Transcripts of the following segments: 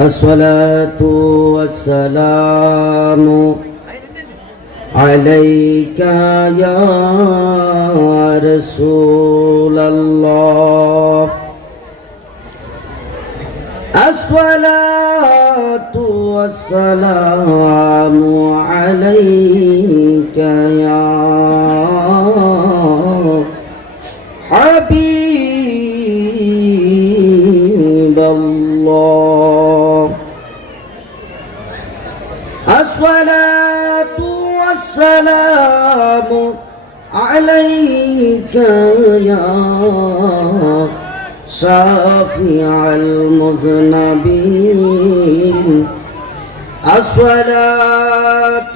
الصلاة والسلام عليك يا رسول الله. الصلاة والسلام عليك يا حبيب الله. الصلاة والسلام عليك يا شافع المذنبين. الصلاة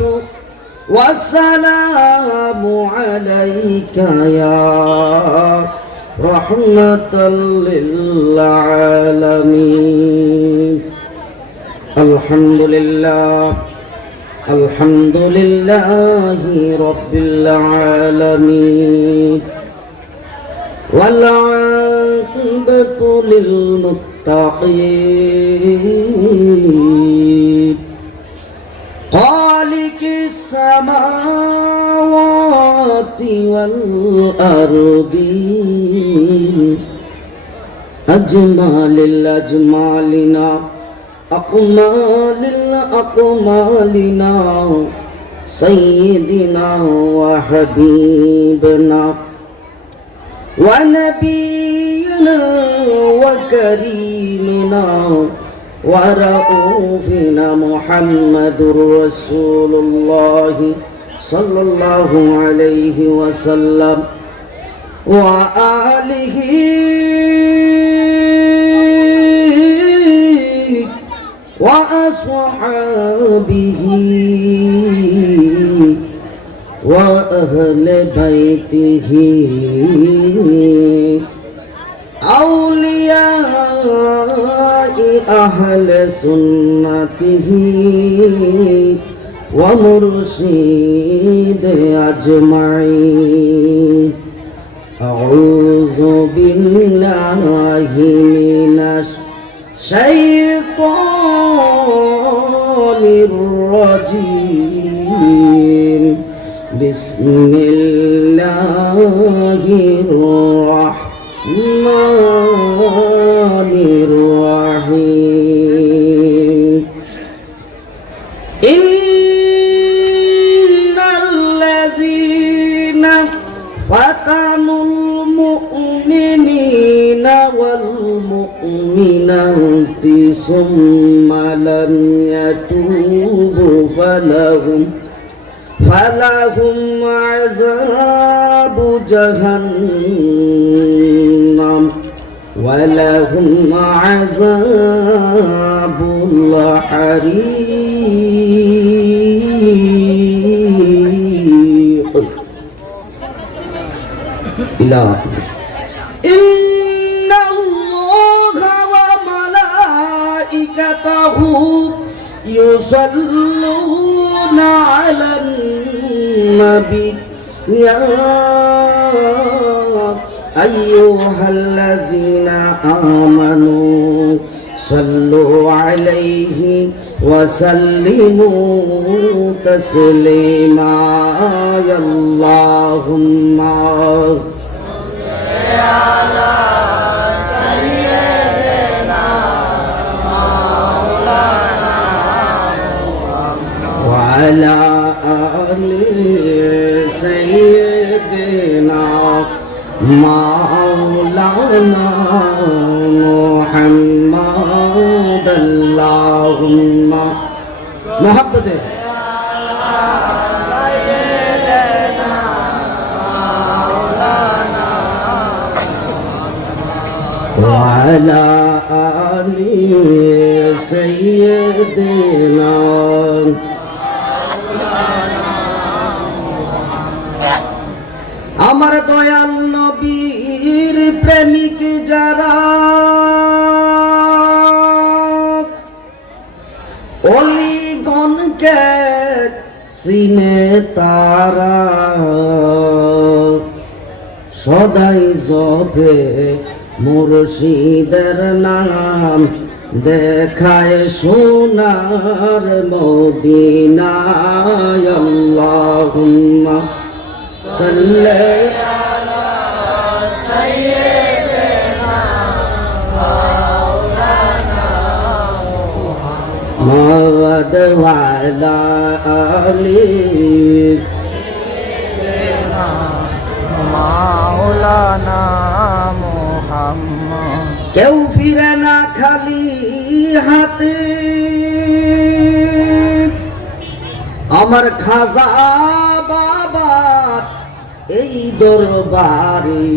والسلام عليك يا رحمة للعالمين. الحمد لله الحمد لله رب العالمين، والعاقبة للمتقين. خالق السماوات والأرضين، أجمل الأجمالنا أقمال الأقمالنا، سيدنا وحبيبنا ونبينا وكريمنا ورؤوفنا محمد رسول الله صلى الله عليه وسلم وآله وأصحابه وأهل بيته أولياء أهل سنته ومرشد أجمعين. أعوذ بالله من الشيطان الرجيم. بسم الله الرحمن الرحيم. إن الذين فتنوا المؤمنين والمؤمنات ثم لم يتوبوا فلهم عذاب جهنم ولهم عذاب الحريق. إن الله وملائكته يصلون على النبي يا أيها الذين آمنوا صلوا عليه وسلموا تسليما. يا اللهم صل على سيدنا مولانا وعلى آل سيدنا مولانا محمد. اللهم محبت وعلى آل سيدنا. আমার দয়াল নবীর প্রেমিক যারা, অলিগণকে চিনে তারা, সদাই জপে মুর্শিদের নাম দেখায় সোনার মদিনায় আল্লাহুম্মা সাল্লি আলা সাইয়্যিদিনা মাওলানা মুহাম্মদ ওয়া আলা আলি সাইয়্যিদিনা মাওলানা মুহাম্মদ। কেউ ফিরে না খালি হাতে, আমার খাজা বাবার এই দরবারে।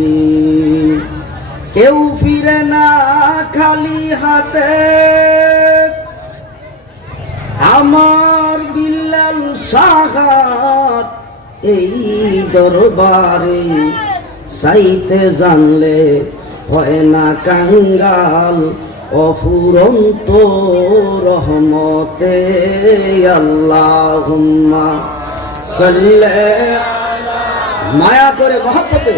কেউ ফিরে না খালি হাতে, আমার বিল্লাল শাহার এই দরবারে। চাইতে জানলে হয় না কাঙ্গাল, অফুরন্ত রহমতে আল্লাহুম্মা সাল্লি আলা, মায়া করে মহব্বতে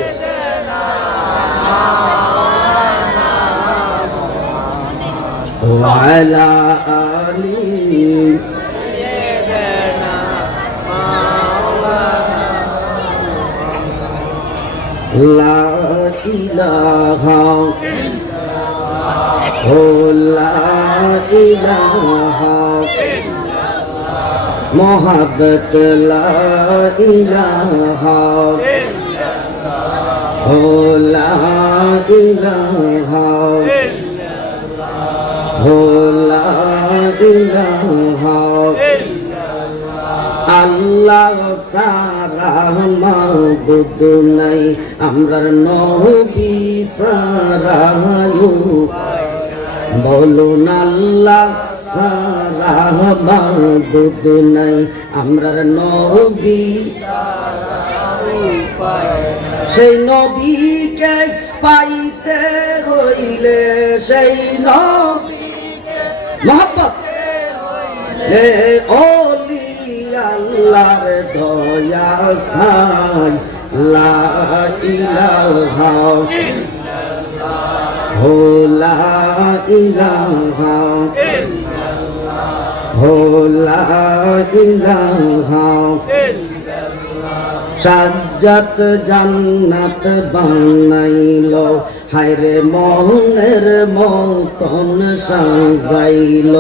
ওয়া আলা আলি সাইয়্যিদিনা মাওলানা লা ইলাহা ও লা ইলাহা মোহাব্বত লা ইলাহা ও লা ইলাহা ও লা ইলাহা আল্লাহ সারা মাবুদ নাই, আমরার নবী সারা বলুন আল্লাহ সারা মাবুদ নাই, আমরার নবী সারা। সেই নবীকে পাইতে হইলে, সেই নবীকে মহব্বত ওলি আল্লাহর দয়া সাই লা ইলাহা হো লা ইলাহা হো লা ইলাহা সাজ্জাত জান্নাত বানাইল, হায়রে মনের মতন সাজাইল।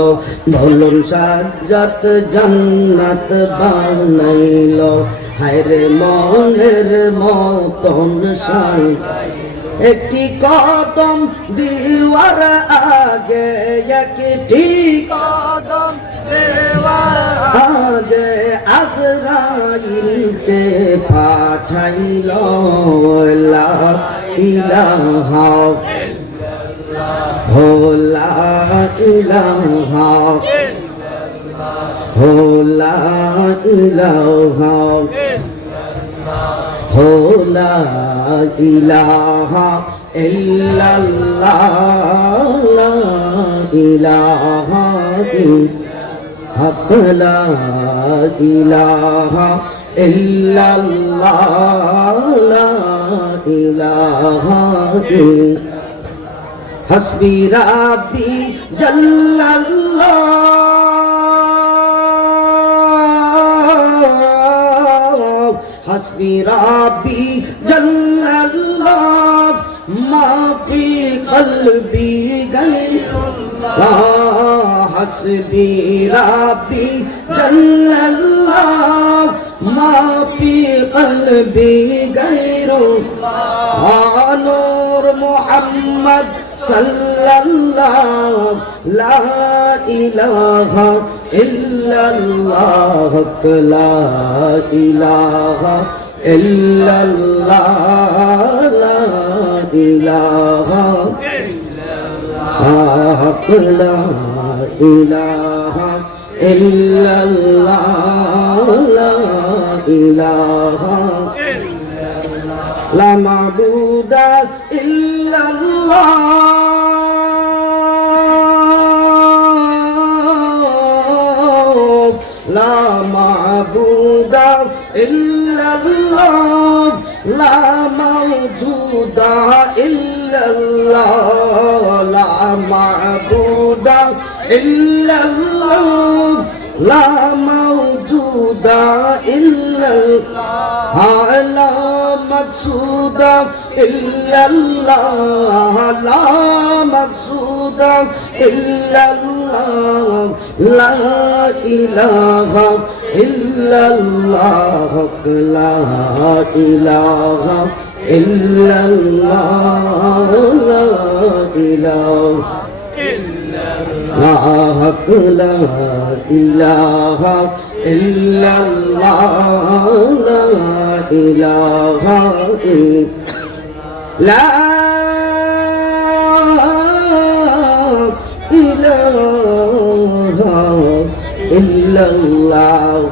বলুন সাজ্জাত জান্নাত বানাইল, হায়রে মনের মতন সাজাইল। একটি কদম দিওয়ার আগে, একটি কদম দেওয়ার আগে আজরাইলকে পাঠাইল। লা ইলাহা হো লা ইলাহা হো লা ইলাহা হো লা ইলাহা ইল্লাল্লাহ লা ইলাহা হক লা ইলাহা ইল্লাল্লাহ লা ইলাহা হাসবি রাব্বি জাল্লাল্লাহ হাসবি রাব্বি জাল্লাল্লাহ মা ফি কলবি গায়রুল্লাহ হাসবি রাব্বি জাল্লাল্লাহ মা ফি কলবি গায়রুল্লাহ নূর মুহাম্মদ সাল্লাল্লাহ লা ইলাহা ইল্লাল্লাহ লা ইলাহা ইল্লাল্লাহ লা ইলাহা ইল্লাল্লাহ লা ইলাহা ইল্লাল্লাহ লা ইলাহা লা মাবুদা ইল্লাল্লাহ লা মাবুদা ইল্লাল্লাহ লা মাওজুদা ইল্লাল্লাহ লা মাবুদা ইল্লাল্লাহ লা মাওজুদা ইল্লাল্লাহ লা মাকসুদা ইল্লাল্লাহ লা মাকসুদা ইল্লাল্লাহ লা ইলাহা ইল্লাল্লাহ লা ইলাহা ইল্লাল্লাহ লা ইলাহা لا إله إلا الله لا إله لا إله إلا الله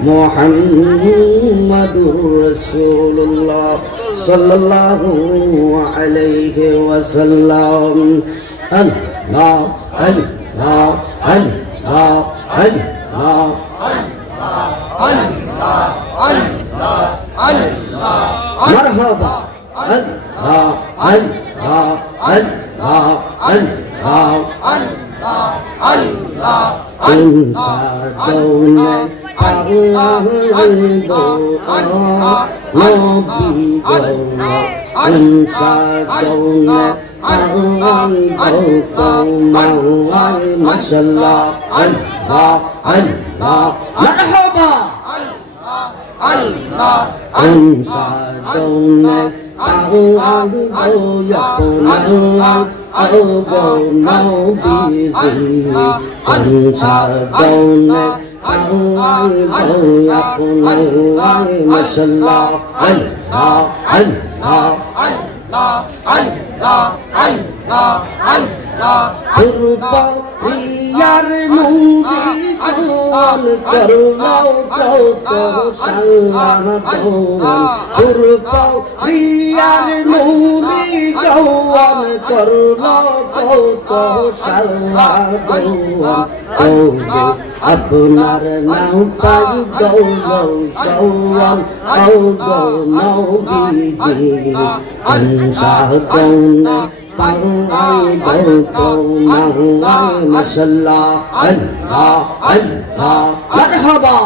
محمد رسول الله صلى الله عليه وسلم الله الله الله الله مرحبا الله الله الله الله Allah Mashallah Allah Allah Marhaba Allah Unsadona Allah Yaqulullah Allah no busy Unsadona Allah Yaqulullah Mashallah Allah Allah Allah Allah Allah Allah Kurba Riyar Nuri Kawan Karunau Kauto Sangaton Kurba Riyar Nuri Kawan Karunau Kauto Sangaton Kauto Apnar Nau Pai Gaulo Sawan Kauto Nau Biji Ansahakona Pangai Bauto Mangai Mashallah Allah Allah Marhaba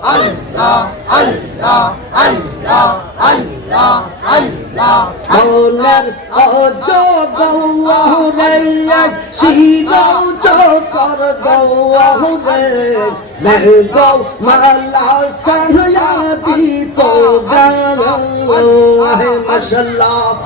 Allah Allah Allah Allah Allah Onar ojo gawah reyek Sigaw chokar gawah reyek Mengaw malasan yadi togang Mashallah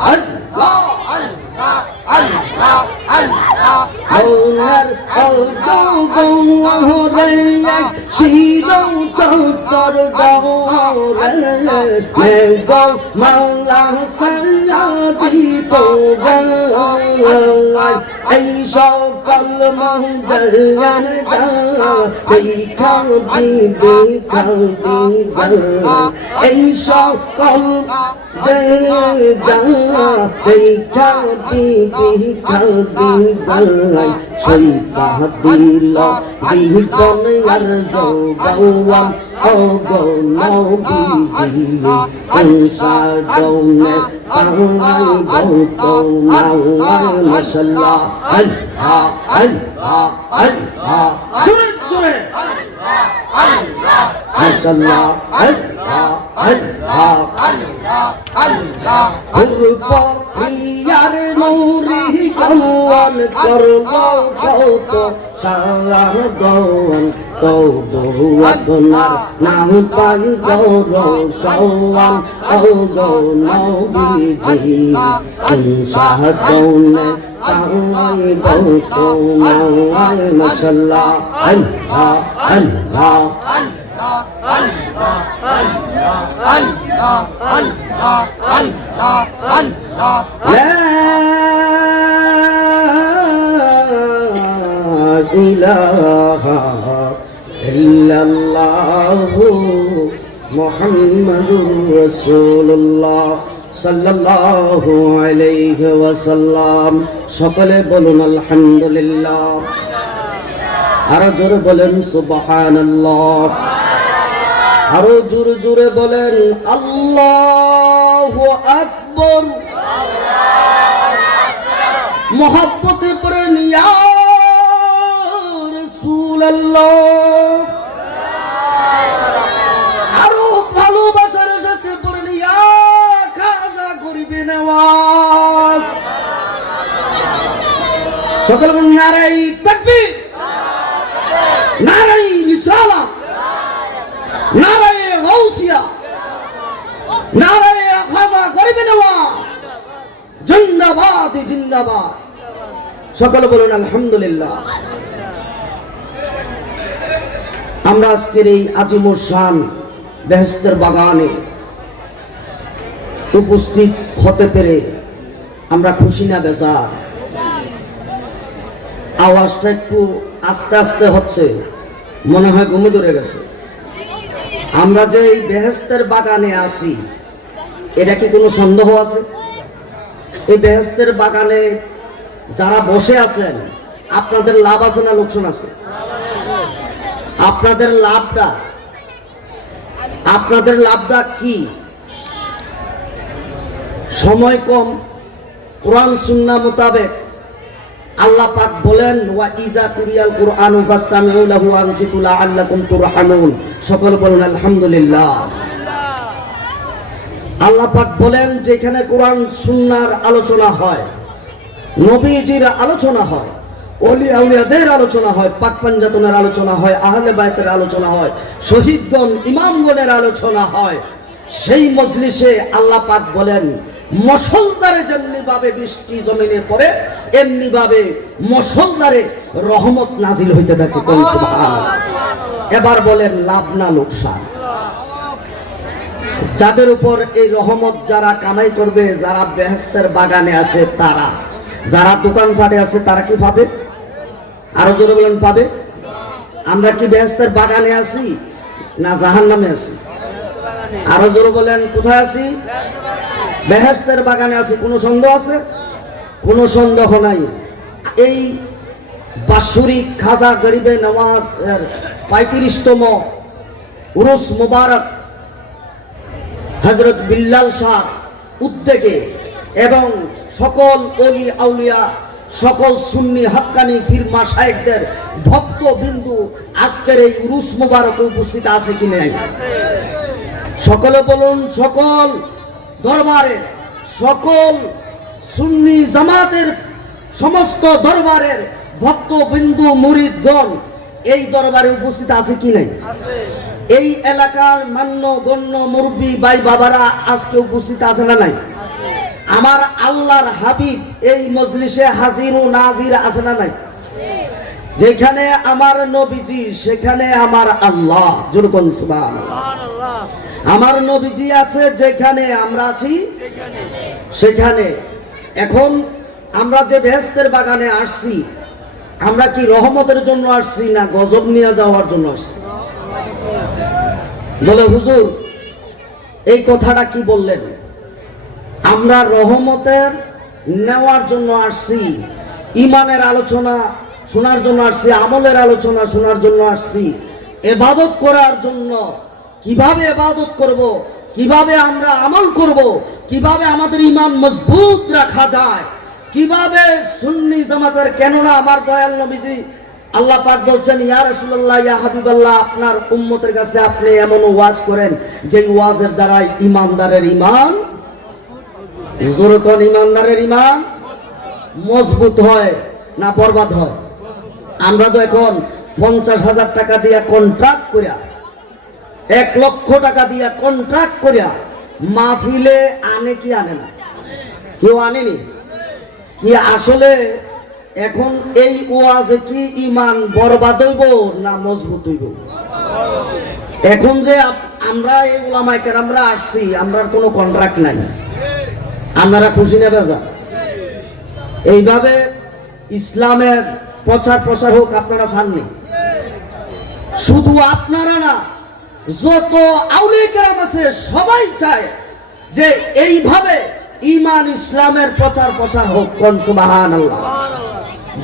Allah Onar ojo gawah reyek Sigaw chokar gawah reyek Mengaw malasan yadi togang Ay সকল মঞ্জর দেখাও দেখাও দিজা এই সকল দেখাও দেখাও দিজা সইতা দিল জীবন আর জগাওয়াম ওগো নবীজি আনসা জৌনে পাওয়াই গৌতো মাওয়াই মাশাআল্লাহ আল্লাহ আল্লাহ আল্লাহ জোরে জোরে আল্লাহ মাশাআল্লাহ আল্লাহ আল্লাহ আল্লাহ আল্লাহ পূর্ব প্রিয়ার নূরি গৌন করবো কত সালাহ গৌন কৌদু আপনার নাম পাই গৌর সওয়ান ওগো নবীজি আনসাহ গৌনে পাওয়াই গৌতো মাওয়াই মাশাআল্লাহ আল্লাহ আল্লাহ আল্লাহ আল্লাহ আল্লাহ আল্লাহ আল্লাহ আল্লাহ লা ইলাহা ইল্লাল্লাহু মুহাম্মাদুর রাসূলুল্লাহ সাল্লাল্লাহু আলাইহি ওয়াসাল্লাম সকলে বলুন আলহামদুলিল্লাহ আরো জোরে বলেন সুবহানাল্লাহ আরো জোরে জোরে বলেন আল্লাহু আকবার মহব্বতে পড়েন ইয়া রাসূলুল্লাহ। আরো ভালোবাসার সাথে পড়েন ইয়া খাজা গরিবে নওয়াজ। সকল বলুন নারাই তাকবীর, নারাই রিসালাত, নারাই গাউসিয়া, নারাই খাজা গরিবে নওয়াজ, জিন্দাবাদ জিন্দাবাদ। সকল বলুন আলহামদুলিল্লাহ। আমরা আজকের এই আজিমুর শান বেহেশতের বাগানে উপস্থিত হতে পেরে আমরা খুশি না বেজার? আওয়াজটা একটু আস্তে আস্তে হচ্ছে, মনে হয় ঘুমে ধরে গেছে। আমরা যে এই বেহেশতের বাগানে আসি, এটা কি কোনো সন্দেহ আছে? এই বেহেশতের বাগানে যারা বসে আছেন, আপনাদের লাভ আছে না লোকসান আছে? আপনাদের লাভটা কি? সময় কম, কোরআন সুন্নাহ মোতাবেক আল্লাহ পাক বলেন ওয়া ইজা কুরিয়াল কুরআনু ফাসতামিউ লাহু ওয়ানসিতু লাআল্লাকুম তুরহামুন। সকল বলুন আলহামদুলিল্লাহ। আল্লাহ পাক বলেন যেখানে কোরআন সুন্নাহর আলোচনা হয়, নবীজির আলোচনা হয়, ওলি আউলিয়াদের আলোচনা হয়, পাক পাঞ্জাতনের আলোচনা হয়, আহলে বায়তের আলোচনা হয়, শহীদগণ ইমামগণের আলোচনা হয়, সেই মজলিসে আল্লাহ পাক বলেন মুষলধারে যেমনি ভাবে বৃষ্টি জমিনে পড়ে এমনি ভাবে মুষলধারে রহমত নাজিল হইতে থাকে। সুবহানাল্লাহ। এবার বলেন লাভ না লোকসান? যাদের উপর এই রহমত যারা কামাই করবে, যারা বেহেশতের বাগানে আসে তারা, যারা দোকানপাটে আছে তারা কি পাবে? আরো জোরে বলেন পাবে? আমরা কি বেহেশতের বাগানে আছি না জাহান্নামে আছি? আরো জোরে বলেন কোথায় আছি? বেহেশতের বাগানে আছি। কোনো সন্দেহ আছে? কোনো সন্দেহ নাই। এই বাৎসরিক খাজা গরিবে নওয়াজ এর 35তম উরুস মুবারক হযরত বিল্লাল শাহ উদ্যোগে এবং সকল ওলি আউলিয়া, সকল সুন্নি হাক্কানি পীর মাশায়েখদের ভক্ত বিন্দু আজকের এই উরুস মুবারকে উপস্থিত আছে কি নাই? সকলে বলুন সকল দরবারের, সকল সুন্নি জামাতের সমস্ত দরবারের ভক্ত বিন্দু মুরিদগণ এই দরবারে উপস্থিত আছে কি নাই? এই এলাকার মান্য গণ্য মুরব্বী ভাই বাবারা আজকে উপস্থিত আছে না নাই? আমার আল্লাহর হাবিব এই মজলিসে হাজির ও নাজির আছে না নাই? যেখানে আমার নবীজি সেখানে আমার আল্লাহ। জোরকন সুবহানাল্লাহ। আমার নবীজি আছে যেখানে আমরা আছি সেখানে। এখন আমরা যে বেহেশতের বাগানে আসছি, আমরা কি রহমতের জন্য আসছি না গজব নিয়ে যাওয়ার জন্য আসছি? বলে হুজুর এই কথাটা কি বললেন? আমরা রহমতের নেওয়ার জন্য আসছি, ইমানের আলোচনা শোনার জন্য আসছি, আমলের আলোচনা শোনার জন্য আসছি, ইবাদত করার জন্য। কিভাবে ইবাদত করব, কিভাবে আমরা আমল করব, কিভাবে আমাদের ঈমান মজবুত রাখা যায়, কিভাবে সুন্নি জামাতের, কেননা আমার দয়াল নবীজি আল্লাহ পাক বলছেন ইয়া রাসূলুল্লাহ ইয়া হাবিবাল্লাহ, আপনার উম্মতের কাছে আপনি এমন ওয়াজ করেন যে ওয়াজের দ্বারা ঈমানদারের ঈমান, জোরকন ঈমানদারের ঈমান মজবুত হয় না বরবাদ হয়? আমরা তো এখন 50,000 টাকা দিয়ে কন্ট্রাক্ট করিয়া, 1 লক্ষ টাকা দিয়ে কন্ট্রাক্ট করিয়া মাহফিলে আনে কি আনে না? কেউ আনেনি কি? আসলে এখন এই ওয়াজে কি ঈমান বরবাদ হইব না মজবুত হইব? এখন যে আমরা এই উলামায়ে কেরামরা আসছি, আমরা কোনো কন্ট্রাক্ট নাই, আপনারা খুশি না বেজা? এইভাবে ইসলামের প্রচার প্রসার হোক আপনারা চাননি? শুধু আপনারা না, যত আউলিয়া কেরাম আছে সবাই চায় যে এইভাবে ঈমান ইসলামের প্রচার প্রসার হোক। কোন সুবহানাল্লাহ।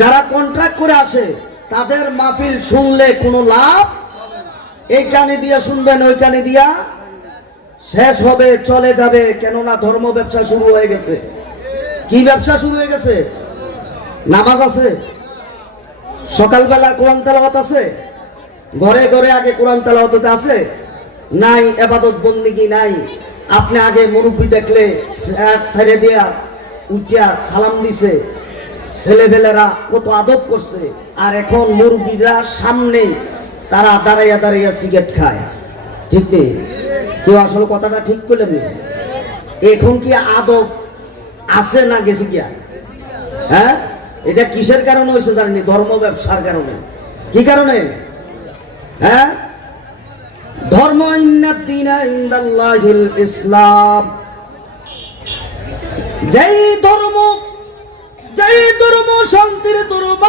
যারা কন্ট্রাক্ট করে আসে তাদের মাহফিল শুনলে কোনো লাভ, এই কানে দিয়া শুনবেন ওই কানে দিয়া শেষ হবে, চলে যাবে। কেননা ধর্ম ব্যবসা শুরু হয়ে গেছে। কি ব্যবসা শুরু হয়ে গেছে? নামাজ আছে, সকালবেলা কোরআন তেলাওয়াত আছে, ঘরে ঘরে আগে কোরআন তেলাওয়াত আছে নাই, ইবাদত বন্দেগী নাই। আপনি আগে মুরব্বি দেখলে ছেড়ে দিয়া উঠিয়া সালাম দিছে, ছেলেবেলেরা কত আদব করছে। আর এখন মুরব্বিরা সামনে তারা দাঁড়াইয়া দাঁড়াইয়া সিগারেট খায়। ঠিক নেই? কেউ আসলে কথাটা ঠিক করলেন? এখন কি আদব আছে না গেছে গিয়া? হ্যাঁ, এটা কিসের কারণে হয়েছে জানেনি? ধর্ম ব্যবসার কারণে। কি কারণে? হ্যাঁ, ধর্ম ইন্নাদ-দীনা ইনদাল্লাহিল ইসলাম। যেই ধর্ম শান্তির ধর্ম,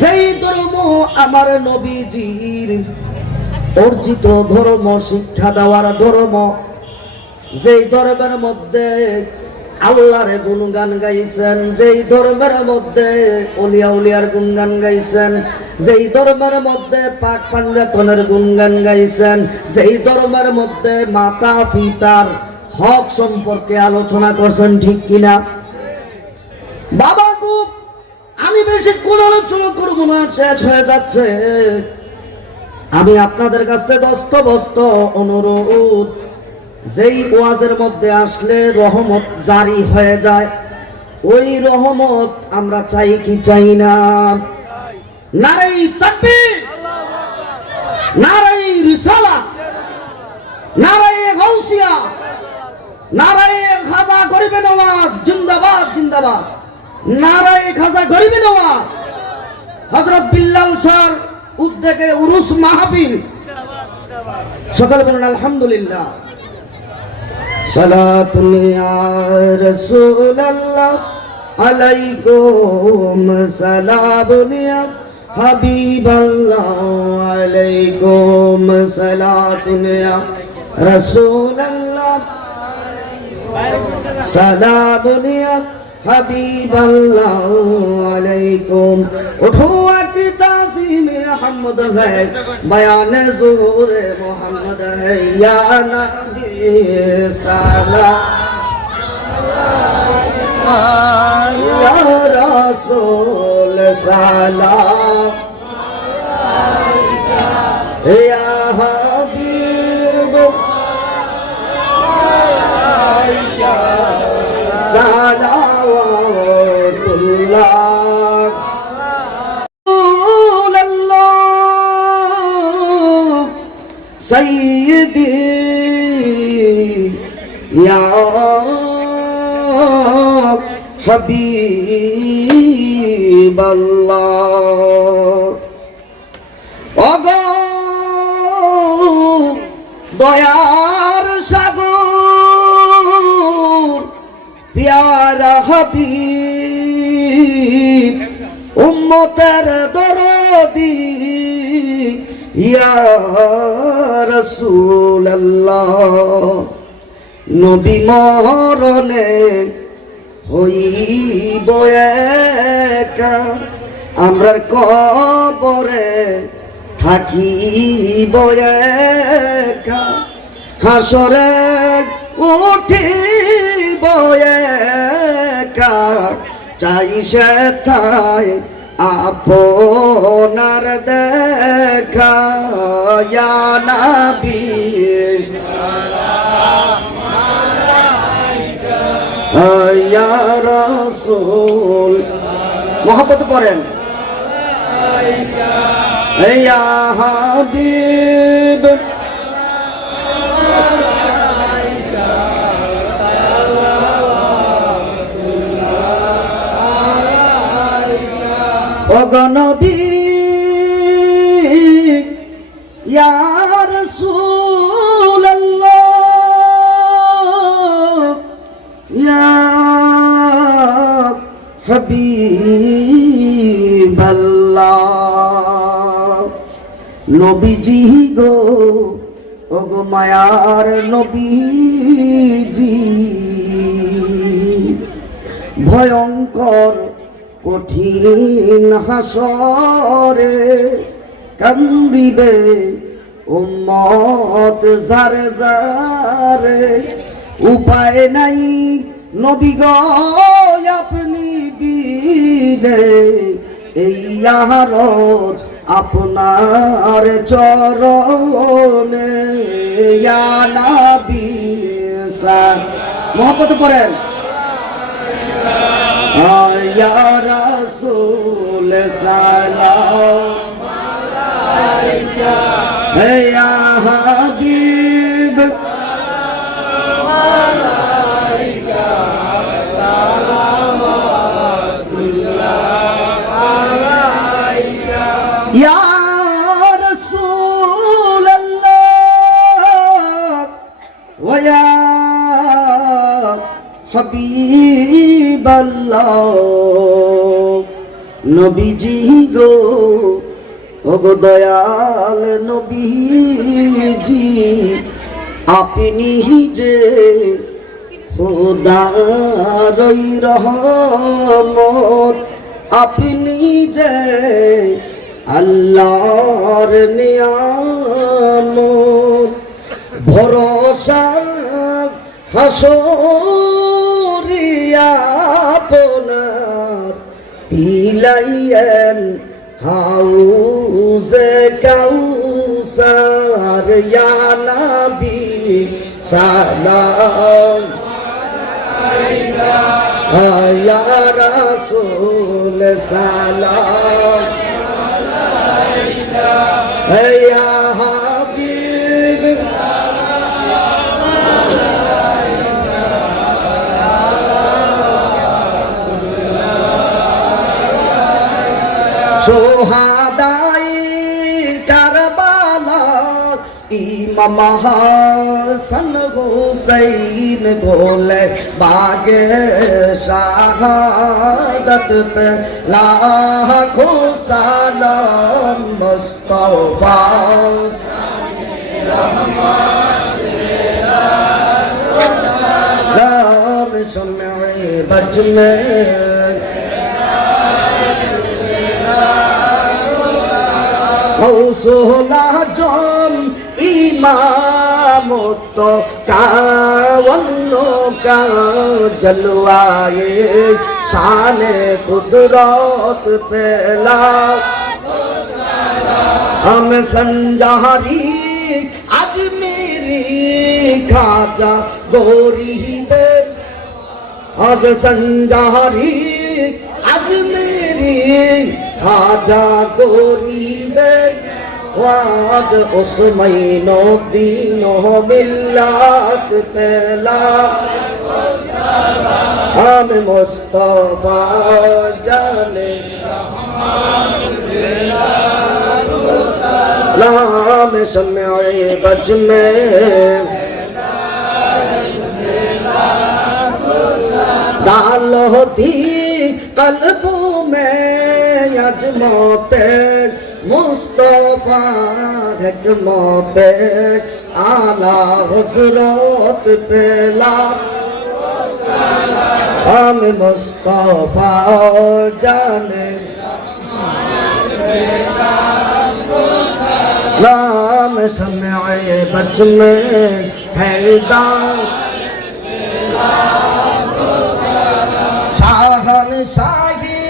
যেই ধর্ম আমার নবীজির অর্জিত ধর্ম, শিক্ষা দেওয়ার ধর্ম, যেই ধর্মের মধ্যে আল্লাহর গুণগান গাইছেন, যেই ধর্মের মধ্যে ওলিয়া উলিয়ার গুণগান গাইছেন, যেই ধর্মের মধ্যে পাক পাঞ্জাতনের গুণগান গাইছেন, যেই ধর্মের মধ্যে মাতা পিতার হক সম্পর্কে আলোচনা করছেন। ঠিক কিনা? বাবা গো, আমি বেশি কোন আলোচনা করবো না, শেষ হয়ে যাচ্ছে। আমি আপনাদের কাছে দস্তবস্ত অনুরোধ, যেই ওয়াজের মধ্যে আসলে রহমত জারি হয়ে যায়, ওই রহমত আমরা চাই কি চাই না? নারাই তাকবীর, নারাই রিসালাত, নারাই গাউসিয়া, নারাই খাজা গরিবে নওয়াজ জিন্দাবাদ জিন্দাবাদ, নারাই খাজা গরিবে নওয়াজ। হযরত বিল্লাল শাহর উদ্যোগে উরুস মাহফিল। সকলে বলুন আলহামদুলিল্লাহ। সালাতুন ইয়া রাসূলুল্লাহ আলাইকুম, সালামুন ইয়া হাবিবাল্লাহ আলাইকুম, সালাতুন ইয়া রাসূলুল্লাহ সালামুন ইয়া হাবিবাল্লাহ আলাইকুম। উঠো আকি তাজিম মোহাম্মদ है, बयान ज़ुहूर मोहम्मद है, या नबी सलाम, या रसूल सलाम, या हबीब सलावतुल्लाह। सैयदी या हबीबल्लाह। ओगो दयार सागर प्यारा हबीब, उम्मतेर दरदी ইয়া রাসূলুল্লাহ। নবী মরণে হইব একা, আমরার কবরে থাকিব একা, হাসরে উঠিব একা, চাই সেথায় আপনার দেখা, ইয়া নবী ইয়া রাসূল। মোহাম্মত পড়েন, ইয়া হাবিব নবী ইয়া রাসূলুল্লাহ, ইয়া হাবিবাল্লাহ। নবীজি গো, ওগো মায়ার নবীজি, ভয়ঙ্কর কঠিন হাসরে কান্দিবে উম্মত জারে জারে, উপায় নাই নবী গো আপনি বিনে, এই রোজ আপনার চরণে ইয়া নবী মোহাম্মত পড়েন ইয়া রাসূল সালাম আলাইকা ইয়া হাবিব সালাম আলাইকা সালাওয়াতুল্লাহ আলাইকা ইয়া রাসূল আল্লাহ ওয়া ইয়া হাবিব আল্লাহ নবীজি গো ওগো দয়াল নবীজি আপনি যে খোদার রহমত আপনি যে আল্লাহর নিয়ামত ভরসা হাসরিয়া আপনার পিলাইয়েন হাউজে কাউসার ইয়া নবী সালাম আলাইকা ইয়া রাসূল সালাম আলাইকা ইয়া হাবিব সোহাদাই কারবালা ইমাম হাসান হুসাইন গোলে বাগে শাহাদত পে লাখো সালাম মুস্তাফা রাম শমঈ বজ মে সোহলা জন ইমামত কাওয়ান্ন কা জলওয়ায়ে শানে কুদরত পেলা हम संजारी अजमेरी खाजा गौरीब आज संजारी अजमेरी खाजा गौरीब आज उस्मैनो दीनो मिल्लत पहला हम मुस्तफा जाने लाम शम्मे बज में डाल होती कल्बों में अजमते मुस्तफा हकमते आला हुजरत पेला हम मुस्तफा जाने नाम शम्मे बज में हैदार शाहन शाही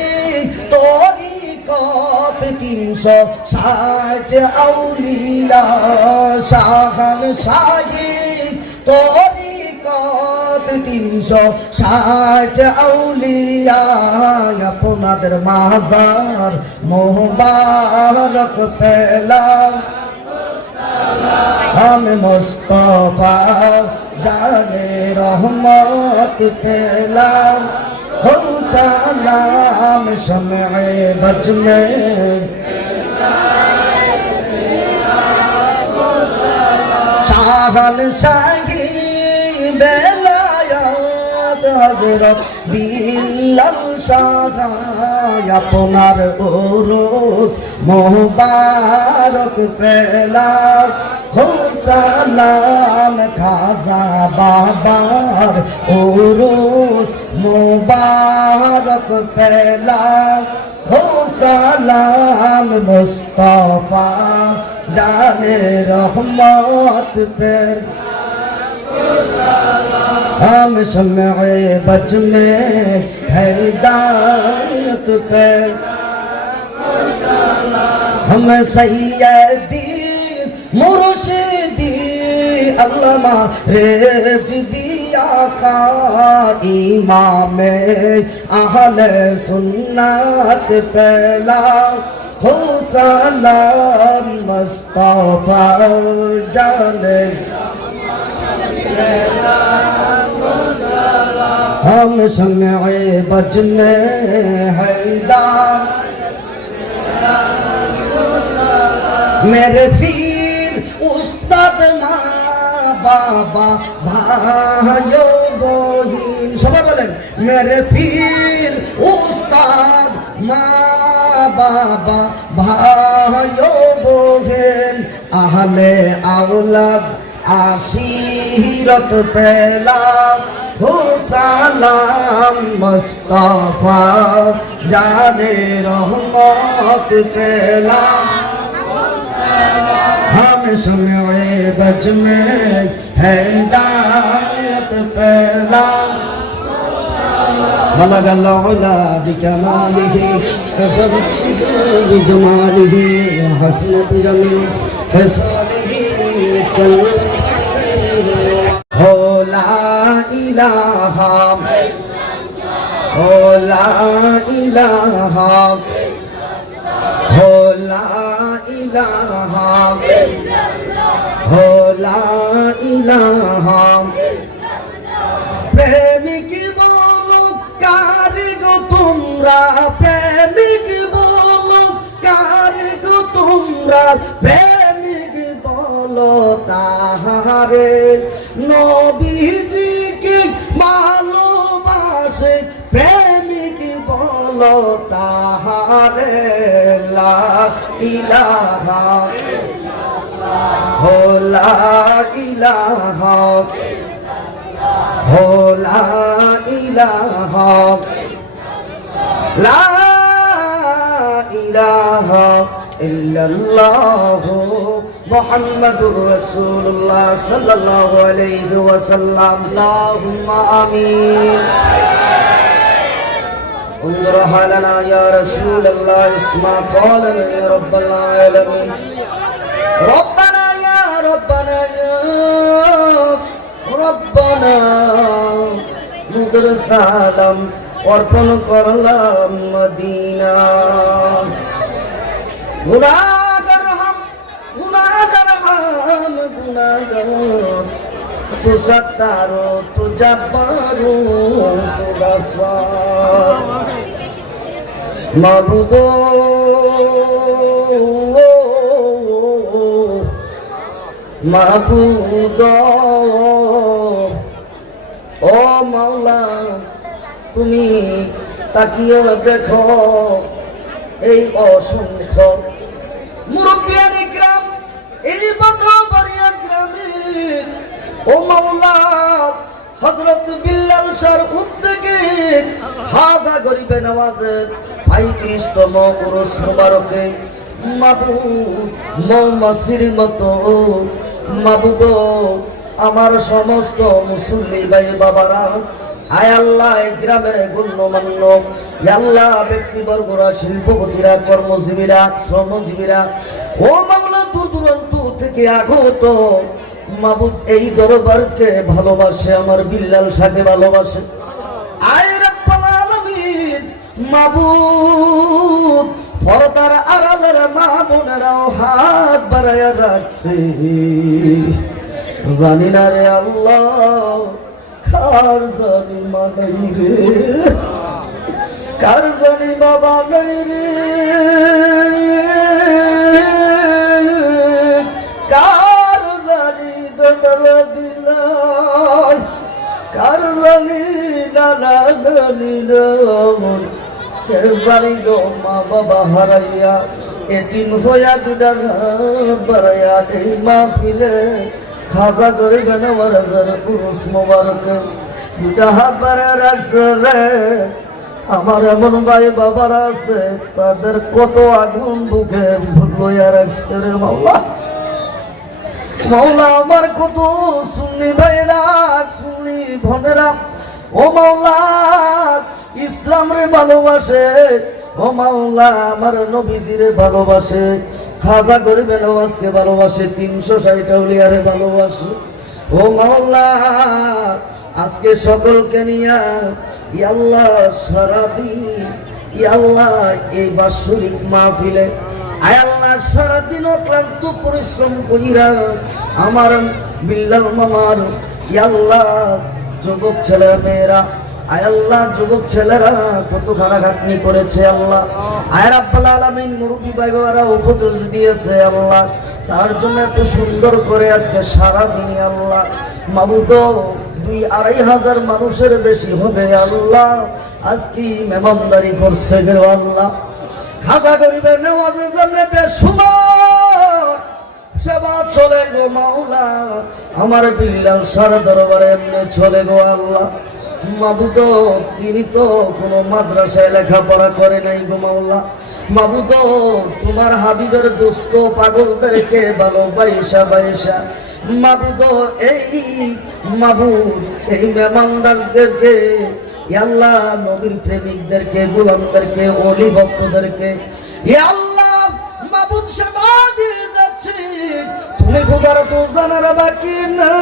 तोरी कत 360 औलिया शाहन शाही तोरी कत 360 औलिया আপনাদের মাজার মোবারক পেলা हम मुस्तफा जाने रहमत पेला हो सलाम शम्मे बज में शाहन शाही बेलायत हजरत बिलाल शाह আপনার ওরস মোবারক পেলা हो सलाम खाजा बाबार ओरोस मुबारक पहला हो सलाम मुस्तफा जाने रहमत पे हम शम्मे बज में हिदायत पे हम सैयदी मुर्शिदी अल्लामा रिजवी आका इमाम अहले सुन्नत पहला हो सलाम मुस्तफा जाने हम शम्ए बज में हैदार मेरे पीर उस्ताद माँ बाबा भाइयों बहिन सबाई बोलें मेरे पीर उस्ताद माँ बाबा भाइयों बहिन आहले औलाद आशीरत पहला हो सलाम मुस्तफा जाने रहमत पहला हम शम्ए बज में हिदायत पहला बलग अल-उला बिकमालिही कसब बिजमालिही हसनत जमी खसालिही हो ला इलाहा हो ला इलाहा हो ला इलाहा हो ला इलाहा प्रेमिक बोलो कार गो तुमरा प्रेमिक बोलो कार गो तुमरा प्रेमिक बोलो ताहारे नबीजी के ভালোবাসে প্রেমিক বলো তাহারে লা ইলাহা हो ला इलाहा हो ला इलाहा ला इलाहा इल्लल्लाह मुहम्मदुर रसूलुल्लाह सल्लल्लाहु अलैहि वसल्लम अल्लाहुम्मा आमीन انظر حالنا يا رسول الله اسمع قولنا يا رب العالمين ربنا يا ربنا يا ربنا মুদর সালাম অর্পণ করলাম মদিনা গুনাহগার হাম গুনাহগার তু সত্তারো তু জব্বারো তু গফফার মাবুদো মাবুদ ও মাওলা তুমি তাকিয়ে দেখো এই অসংখ্য মুরব্বিয়ান ইকরাম এই বকবারিয়া গ্রামে ও মাওলা হযরত বিল্লাল শাহর উদ্যোগে হাজা গরিবে নওয়াজে ৩৫তম উরুস মুবারকে মাবুদ মৌমাছির মতো মাবুদ আমার সমস্ত মুসল্লি ভাই বাবারা আয় আল্লাহ গ্রামের গণ্যমান্য আল্লাহ ব্যক্তিবর্গরা শিল্পপতিরা কর্মজীবীরা শ্রমজীবীরা ও মাওলা দূর দূরান্ত থেকে আগত মাবুদ এই দরবারকে ভালোবাসে আমার বিল্লাল শাহকে ভালোবাসে আয় রব্বুল আলামিন মাবুদ পর্দার আড়ালের মা বোনেরাও হাত বাড়াইয়া রাখছে জানি না রে আল্লাহ কার জানি মা নাই রে কার জানি বাবা নাই রে কার জানি দাদা দিলাই কার জানি নানা নানি রামন জানি গো মা বাবা হারাইয়া এতিম হইয়া দুটা বাড়াইয়া এই মাহফিলে খাজা করে বেনাবার হাজার পুরুষ মোবারক দুটা হাত বাড়ায় রাখছে রে আমার এমন ভাই বাবারা আছে তাদের কত আগুন বুকে লইয়া রাখছে রে মাওলা মাওলা আমার কত সুন্নি ভাইরা সুন্নি বোনেরা ও মাওলা ইসলাম রে ভালোবাসে ও মাওলা আমার নবীজিরে ভালোবাসে, খাজা গরিবে নওয়াজকে ভালোবাসে, 360 আউলিয়ারে ভালোবাসে। ও মাওলা আজকে সকলকে নিয়া ইয়া আল্লাহ সারাদিন ইয়া আল্লাহ এই বাৎসরিক মাহফিলে আয় আল্লাহ সারাদিন অক্লান্ত পরিশ্রম কইরা আমার বিল্লাল মামার ইয়া আল্লাহ যুবক ছেলেরা মেয়েরা আয় আল্লাহ যুবক ছেলেরা কত খাটাখাটনি করেছে আল্লাহ, আয় রাব্বুল আলামিন মুরব্বি ভাই বাবারা উপদেশ দিয়েছে আল্লাহ, তার জন্য এত সুন্দর করে আজকে সারাদিনই আল্লাহ মাবুদ 2-2.5 হাজার মানুষের বেশি হবে আল্লাহ আজকে মেহমানদারি করছে গো আল্লাহ। খাজা গরিবের নেওয়াজের জন্য বেশুমার সেবা চলে গো মাওলা, আমার বিল্লাল সারা দরবারে এমনি চলে গো আল্লাহ। মাবুদ তিনি তো কোনো মাদ্রাসায় লেখাপড়া করে নাই গো মাওলা, মাবুদ তোমার হাবিবের দোস্ত পাগলদেরকে ভালোবাসা বাইসা মাবুদ এই মাবুদ এই মেহমানদারদেরকে আল্লাহ নবীর প্রেমিকদেরকে গোলামদেরকে ওলি ভক্তদেরকে আল্লাহ মাবুদ সেবা দিয়ে যাচ্ছে, তুমি খোদার তো জানার বাকি না।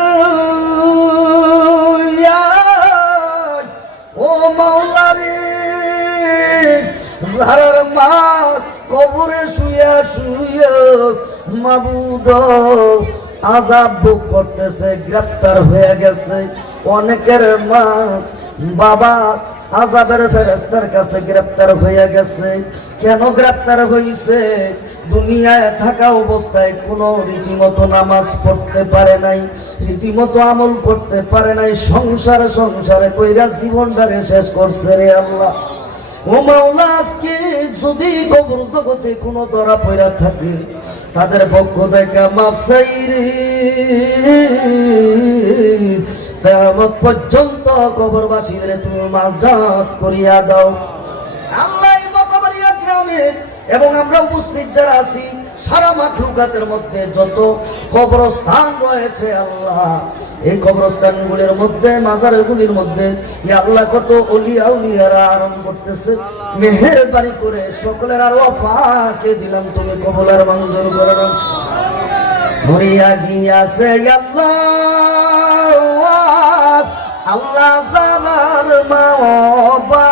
ও মাওলা রে যারার মা কবরে শুয়া শুয়া মাবুদ আযাব ভোগ করতেছে, গ্রেফতার হয়ে গেছে, অনেকের মা বাবা আযাবের ফেরেশতার কাছে গ্রেফতার হয়ে গেছে। কেন গ্রেফতার হইছে? দুনিয়ায় থাকা অবস্থায় কোনো রীতিমতো নামাজ পড়তে পারে নাই, রীতিমতো আমল করতে পারে নাই, সংসারে কইরা জীবনটারে শেষ করছে রে আল্লাহ। ও মাওলা আজকে যদি কবর জগতে কোনো ধরা পড়া থাকে তাদের পক্ষ থেকে মাফ চাই রে, কিয়ামত পর্যন্ত কবরবাসীদের তুমি মাজাত করিয়া দাও আল্লাহ। এই মকবরিয়া গ্রামের এবং আমরা উপস্থিত যারা আছি সারা মাখলুকাতের মধ্যে যত কবরস্থান রয়েছে আল্লাহ, এই কবরস্থানগুলির মধ্যে মাজারগুলির মধ্যে ইয়া আল্লাহ কত ওলিয়া উলিয়ারা আরাম করতেছে, মেহেরবানি করে সকলের আর ওয়াফাকে দিলাম তুমি কবুল আর মঞ্জুর করে নাও। মরিয়া গিয়াছে আল্লাহ আল্লাহ জালার মাওবা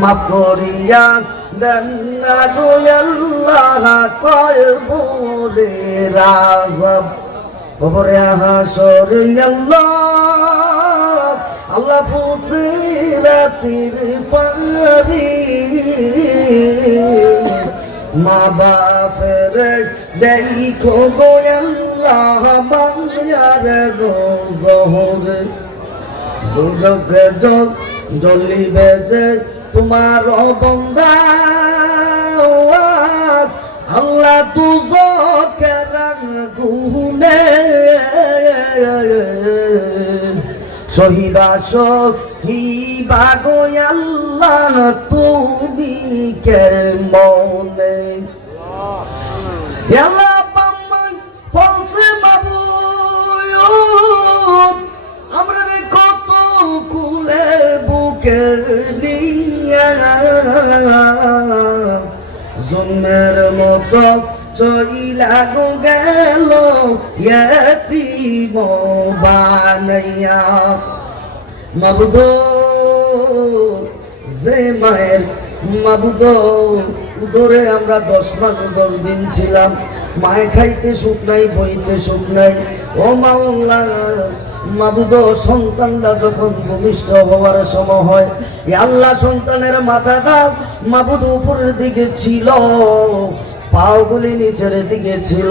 মাফ করিয়া দেন না গো আল্লাহ কবরে রাজব কবরে হাসরে আল্লাহ আল্লাহ ফুসিলাতির পারি মা বাপের দেখো গো আল্লাহ বাংলার রোজরে দুজকে যোগ জ্বলিবে যে তোমার বন্দা আল্লাহ দুজকে গুনে সহিবা সহিবা গো আল্লাহ তুমি কে মনে আল্লাহ বাম্মাই ফলসে মাবুদ আমরা রে কত কুলে বুকে নিয়া জন্মের মতো চইলা গো গেল ইয়াতিম বানাইয়া মাবুদ যে মায়ের মাবুদ উদরে আমরা 10 মাস 10 দিন ছিলাম, মায়ে খাইতে সুখ নাই বইতে সুখ নাই। ও মাওলা মাবুদ সন্তানরা যখন ভূমিষ্ঠ হওয়ার সময় হয় আল্লাহ সন্তানের মাথাটা মাবুদ উপরের দিকে ছিল, পাওগুলি নিচের দিকে ছিল,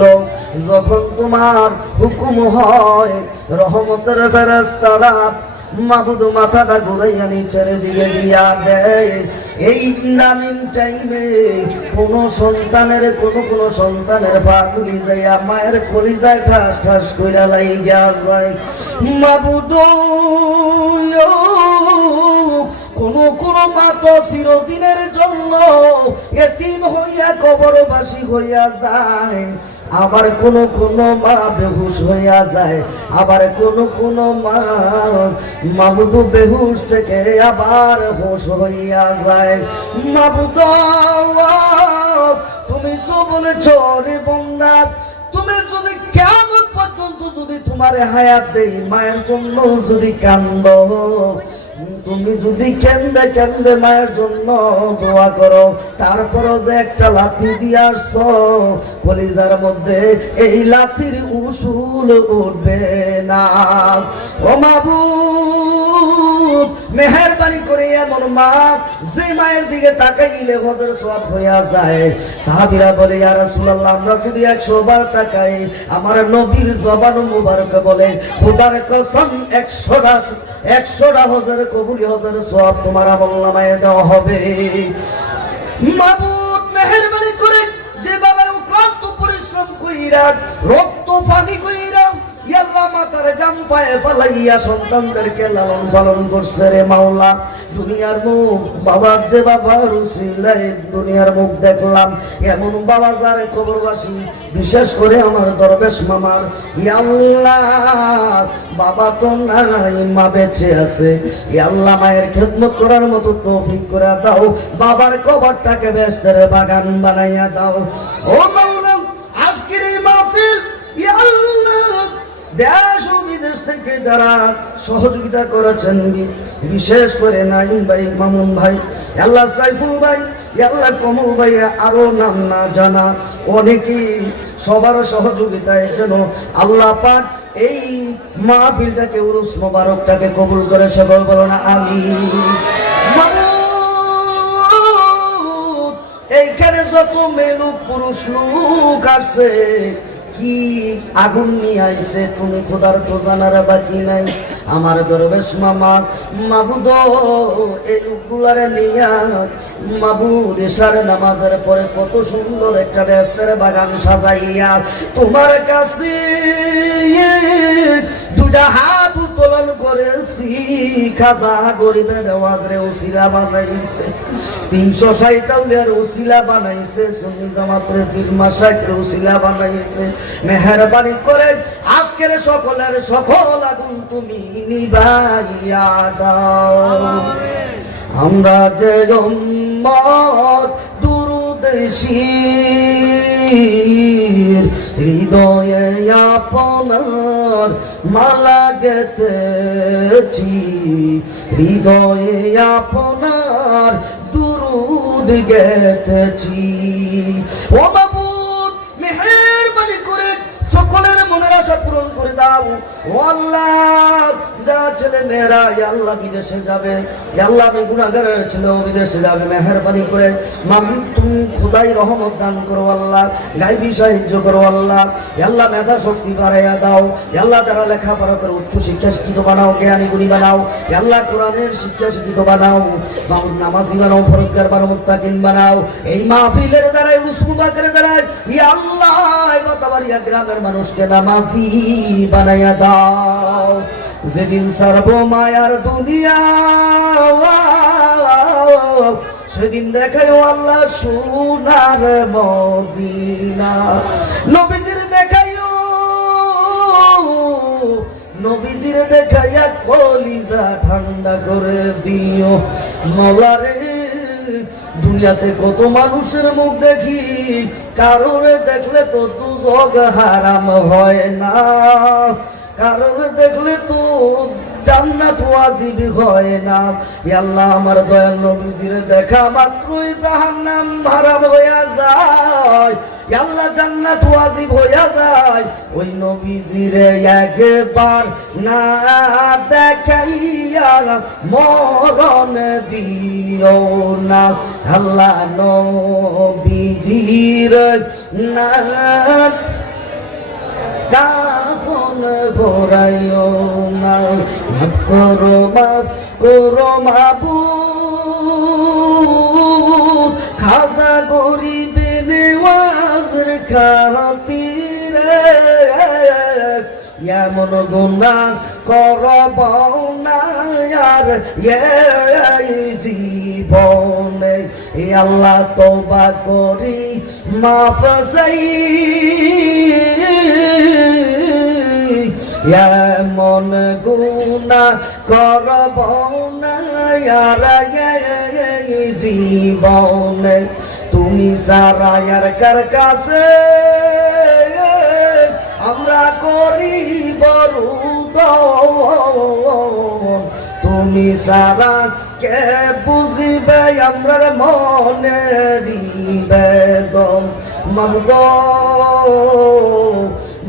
যখন তোমার হুকুম হয় রহমতের ফেরেশতারা মাবুদ মাথাটা ঘুরাইয়া নিচের দিকে দিয়া দেয়। এই নামিন টাইমে কোনো সন্তানের পাগুলি যাইয়া মায়ের কলিজায় ঠাস ঠাস কইরা লাইগা যায়। মাবুদ কোন মা তো চিরদিনের জন্য এতিম হইয়া কবরবাসী হইয়া যায়, আবার কোন কোন মা বেহুশ হইয়া যায়, আবার কোন কোন মা মাবুদু বেহুশ থেকে আবার হুঁশ হইয়া যায়। মাবুদ তুমি তো বলেছ রে বান্দা, তুমি যদি কিয়ামত পর্যন্ত যদি তোমার হায়াত দেই, মায়ের জন্য যদি কান্দ, তুমি যদি কেন্দে কেন্দে মায়ের জন্য দোয়া করো, তারপরও যে একটা লাথি দিয়ে আসছো কলিজার মধ্যে, এই লাথির উসুল উঠবে না। ও মাবুদ মেহেরবানি করে এমন মা যে মায়ের দিকে তাকাইলে হজের সওয়াব হইয়া যায়। সাহাবীরা বলে ইয়া রাসূলুল্লাহ, আমরা যদি 100 বার তাকাই, আমার নবীর জবান মুবারক বলে খোদার কসম 100টা হজের কবুলি হজের সওয়াব তোমার আমলনামায় দেওয়া হবে। মাবুদ মেহেরবানি করে যে বাবা ক্লান্ত পরিশ্রম কইরা রক্ত পানি কইরা আল্লাহ মাতার গাম পায়ে ফালাইয়া সন্তানদেরকে লালন পালন করছে রে মাওলা, দুনিয়ার মুখ বাবার যে বাবার উসিলায় দুনিয়ার মুখ দেখলাম, এমন বাবা যার কবরবাসী, বিশেষ করে আমার দরবেশ মামার আল্লাহ বাবা তো নাই, মা বেঁচে আছে, আল্লাহ মায়ের খেদমত করার মতো তৌফিক করে দাও, বাবার কবরটাকে বেহেশতের বাগান বানাইয়া দাও। ও মাওলা আজকের এই মাহফিল আল্লাহ দেশ ও বিদেশ থেকে যারা সহযোগিতা করেছেন, বিশেষ করে নাইম ভাই, মামুন ভাই, আল্লাহ সাইফুল ভাই, আল্লাহ কমল ভাই, আরো নাম না জানা অনেকেই, সবার সহযোগিতায় যেন আল্লাহ পাক এই মাহফিলটাকে উরুস মোবারকটাকে কবুল করে সকল বলো না আমিন। এইখানে যত মেয়ে পুরুষ লোক আসছে, কি আগুন নিয়ে আইছে তুমি খোদার তো জানার বাকি নাই। আমার দরবেশ মামা মাবুদ এই লোকগুলারে নিয়া মাবুদ এশার নামাজের পরে কত সুন্দর একটা বেহেশতের বাগান সাজাইয়া তোমার কাছে দুটা হাত উত্তোলন করেছি। খাজা গরিবের নেওয়াজরে উসিলা বানাইছে, 360 আউলিয়ার উসিলা বানাইছে, সুন্নি জামাতের পীর মাশায়েখের উসিলা বানাইছে। মেহেরবানি করে আজকের সকলের সকল আগুন তুমি নিভাইয়া দাও। আমরা যে উম্মত দুরুদেশীর হৃদয়ে আপনার মালা গেথেছি, হৃদয়ে আপনার দুরুদ গেথেছি। ও মাবুদ মেহেরবানি করে সকলের মনের আশা পূরণ করে দাও। ও আল্লাহ যারা ছেলে মেয়েরা আল্লাহ বিদেশে যাবে, আল্লাহ আমি গুনাহগারের ছেলেও বিদেশে যাবে, মেহেরবানি করে মালিক তুমি খোদাই রহমত দান করো আল্লাহ, গায়বী সাহায্য করো আল্লাহ, আল্লাহ মেধা শক্তি বাড়াইয়া দাও, আল্লাহ যারা লেখাপড়া করে উচ্চ শিক্ষা শিক্ষিত বানাও, জ্ঞানী গুণী বানাও, আল্লাহ কোরআনের শিক্ষা শিক্ষিত বানাও, নামাজি বানাও, ফরজগার বানাও, মুত্তাকিন বানাও। এই মাহফিলের দ্বারাই উসুবাকের দ্বারাই আল্লাহ বাতাবাড়িয়া গ্রামের মানুষকে নামাজি বানাইয়া দাও। যেদিন সারবো মায়ার দুনিয়া সেদিন দেখাও আল্লাহ সোনার মদিনা, নবীজির দেখাইও, নবীজির দেখাইয়া কলিজা ঠান্ডা করে দিও। মলারে দুনিয়াতে কত মানুষের মুখ দেখি, কারোরে দেখলে তো দুজক হারাম হয় না, কারোরে দেখলে তো জান্নাত ওয়াজিব হয় না। আল্লাহ আমার দয়াল নবীজির দেখা মাত্রই জাহান্নাম হারাম হইয়া যায়, আল্লাহ জান্নাত ওয়াজিব হইয়া যায়। ওই নবীজিরে একবার না দেখাইয়া মরণ দিও না, আল্লাহ নবীজির না কাফন ভরাইও না। মাফ করো মাবুদ, খাজা গরিবে নেওয়াজের খাতিরে এমন গুনাহ করব না আর এই জীবন জীবনে হে আল্লাহ তওবা করি মাফ চাই এমন গুনাহ করব না আর জীবনে তুমি সারা আর কার কাছে আমরা করি বড় তুমি সারা কে বুঝিবে আমরা মনের বেদম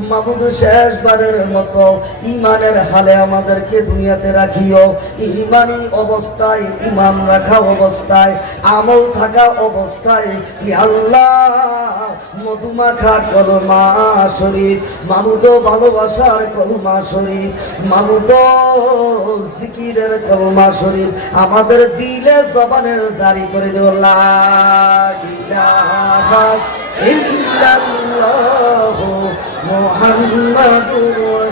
মাবুদ শেষবারের মতো ইমানের হালে আমাদেরকে দুনিয়াতে রাখিও ইমানি অবস্থায় ইমান রাখা অবস্থায় আমল থাকা অবস্থায় আল্লাহ মধুমাখা কলমা শরীফ মাবুদ ভালোবাসার কলমা শরীফ মাবুদ জিকিরের কলমা শরীফ আমাদের দিলে জবানে জারি করে দিও লা ইলাহা ইল্লাল্লাহু মুহাম্মাদুর